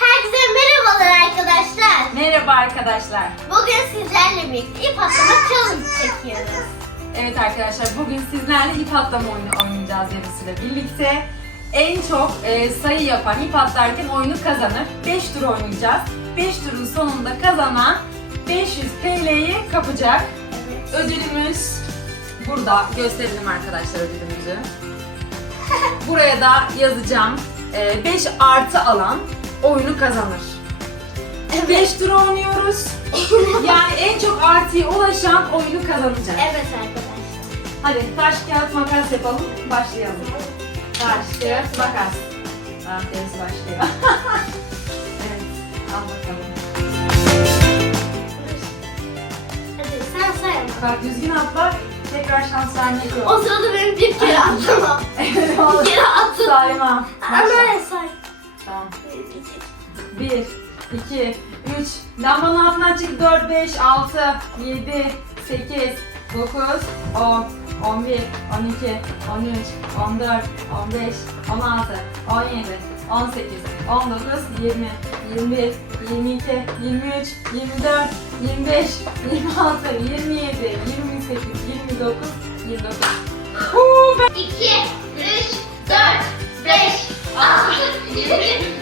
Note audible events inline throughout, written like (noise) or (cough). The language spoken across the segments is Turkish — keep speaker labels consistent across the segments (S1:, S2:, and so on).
S1: Herkese merhabalar arkadaşlar.
S2: Merhaba arkadaşlar.
S1: Bugün sizlerle birlikte ip atlama challenge çekiyoruz.
S2: Evet arkadaşlar bugün sizlerle ip atlama oyunu oynayacağız yarısıyla birlikte. En çok e, sayı yapan ip atlarken oyunu kazanır. 5 tur oynayacağız. 5 turun sonunda kazanan 500 TL'yi kapacak. Evet. Ödülümüz burada. Gösterelim arkadaşlar ödülümüzü. (laughs) Buraya da yazacağım. E, artı alan oyunu kazanır. 5 tur oynuyoruz. (laughs) yani en çok artıya ulaşan oyunu kazanacak.
S1: Evet arkadaşlar.
S2: Hadi taş kağıt makas yapalım. Başlayalım. Taş kağıt makas. Ah deniz başlıyor. (laughs) evet. Al bakalım.
S1: Hadi sen say
S2: Bak düzgün atla. Tekrar şans vermek yok.
S1: O sırada benim bir kere (laughs) atlamam.
S2: evet oğlum.
S1: Bir kere atlamam. Sayma. Ama
S2: 1, 2, 3, lambanın altına çık 4, 5, 6, 7, 8, 9, 10, 11, 12, 13, 14, 15, 16, 17, 18, 19, 20, 21, 22, 23, 24, 25, 26, 27, 28, 29, 29.
S1: 2, 3, 4, 5, 6, 7,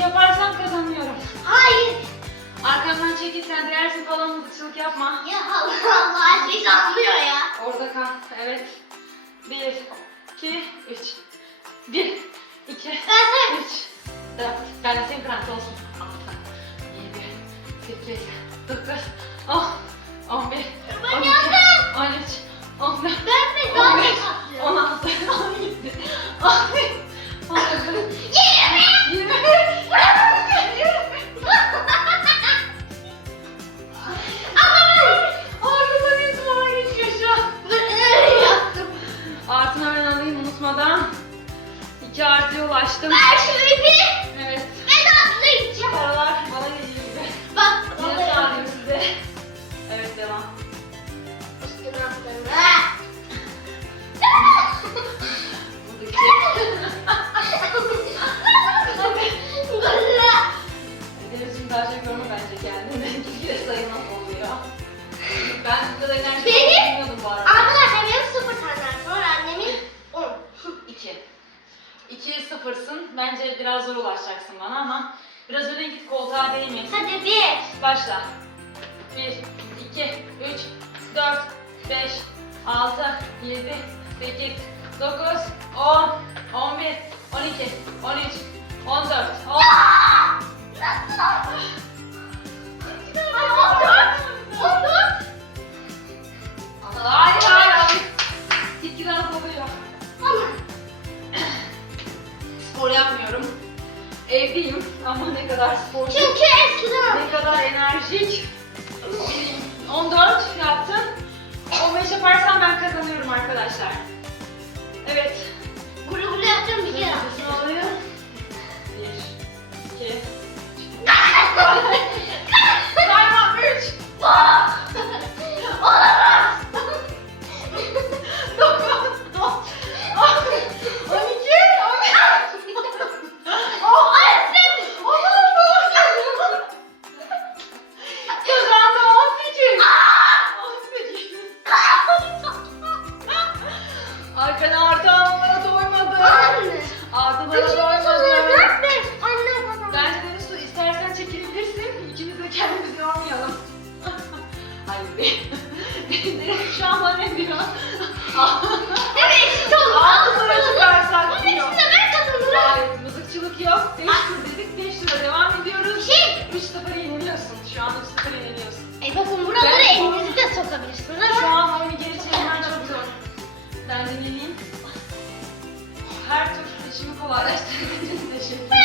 S2: yaparsam kazanıyorum. Hayır. Arkandan çekil sen değersiz falan mızıkçılık yapma.
S1: Ya Allah Allah herkes anlıyor ya.
S2: Orada kal. Evet. Bir, iki, üç. Bir, iki, üç, dört. Ben de senin krantı olsun. Altı, yedi, sekiz, dokuz, on, on bir, on iki, on üç, on dört, on beş, on altı, on yedi, on sıfırsın. Bence biraz zor ulaşacaksın bana ama biraz öne git koltuğa değme.
S1: Hadi bir.
S2: Başla. Bir, iki, üç, dört, beş, altı, yedi, sekiz, dokuz, on, on bir, on iki, on üç, on dört,
S1: on... Oh! Nasıl?
S2: Evliyim ama ne kadar sporcu,
S1: Çünkü eskiden
S2: ne kadar enerjik. 14 ee, yaptım. 15 yaparsam ben kazanıyorum arkadaşlar.
S1: Değil mi? Eşit olun.
S2: Altı Altı lira olun. çıkarsak Bunun yok. hepsine ben Hayır, mızıkçılık yok. 5 lira dedik, 5 lira devam ediyoruz. Şey, 3-0 yeniliyorsun. Şu an 3-0 yeniliyorsun.
S1: e bakın buraları Ben- elinizi de sokabilirsiniz
S2: Şu an oyunu geri çevirmen çok zor. Ben de deneyeyim. Her tur işimi kolaylaştırdığınız için teşekkür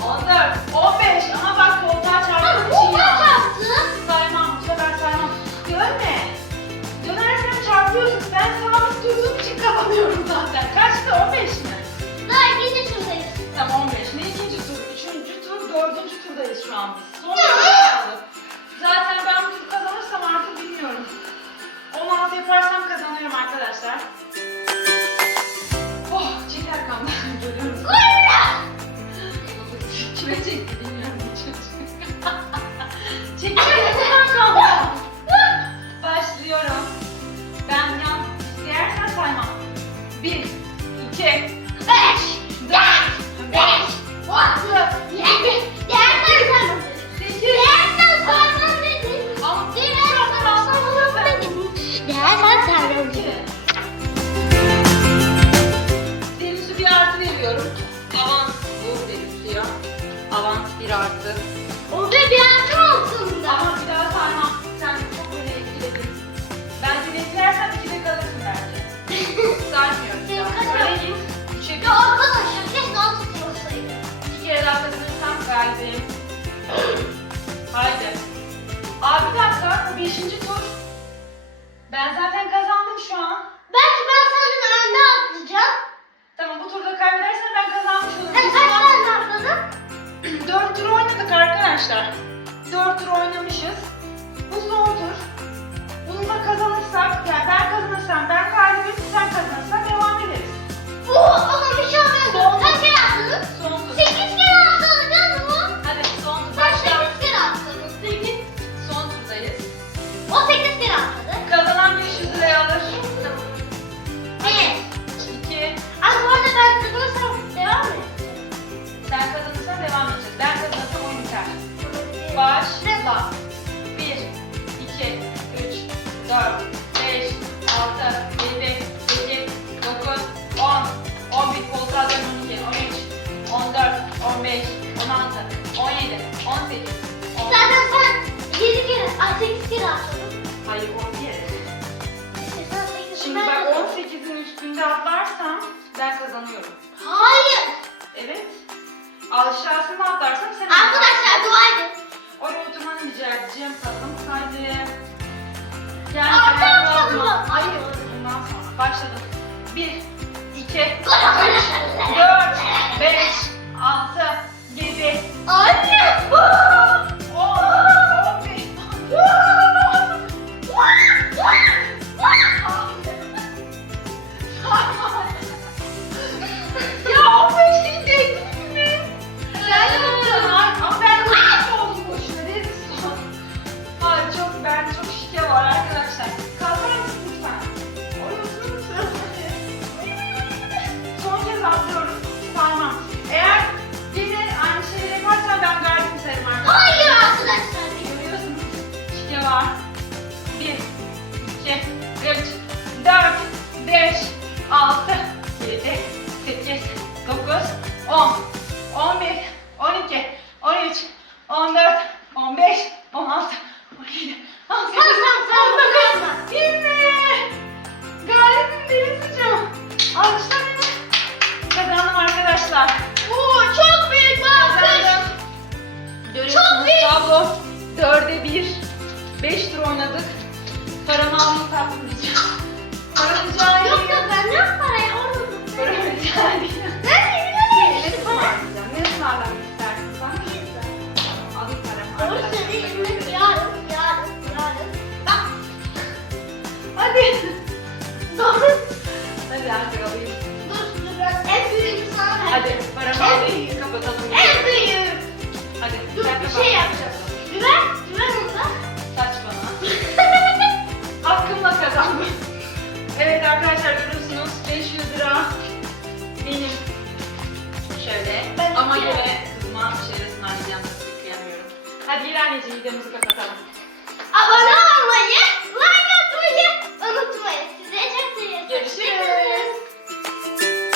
S2: 14, 15 ama bak koltuğa çarptığın
S1: için ya. Koltuğa çarptım.
S2: Saymam, bu sefer saymam. Dönme. Dönersen çarpıyorsun. Ben sabit durduğum için zaten. Kaçtı? 15 mi?
S1: Daha ikinci turdayız.
S2: Tamam 15. Ne ikinci tur? Üçüncü tur, dördüncü turdayız şu an biz. Son bir kaldı. Zaten ben bu kazanırsam artık bilmiyorum. 16 yaparsam kazanıyorum arkadaşlar. めっいい。Arkadaşlar 4 tur oynamışız. Bu son tur. bunu da kazanırsak, yani ben kazanırsam ben galibim, sen kazanırsan devam ederiz.
S1: Bu olmuş olmuyor. Son Kaç kere attınız? Son tur. 8 kere
S2: 17, 18.
S1: Zaten ben 7 kere, 8 kere atladım.
S2: Hayır 11. Şimdi bak 18'in üstünde atlarsam ben kazanıyorum. Hayır. Evet. Aşağısına atlarsam sen...
S1: Arkadaşlar dua edin.
S2: Oraya oturmanı rica edeceğim tatlım. Sadece... Gel. Orada Hayır. Bundan sonra başladım. 1, 2, 3, 4, Hadi gir anneciğim videomuzu kapatalım.
S1: Abone olmayı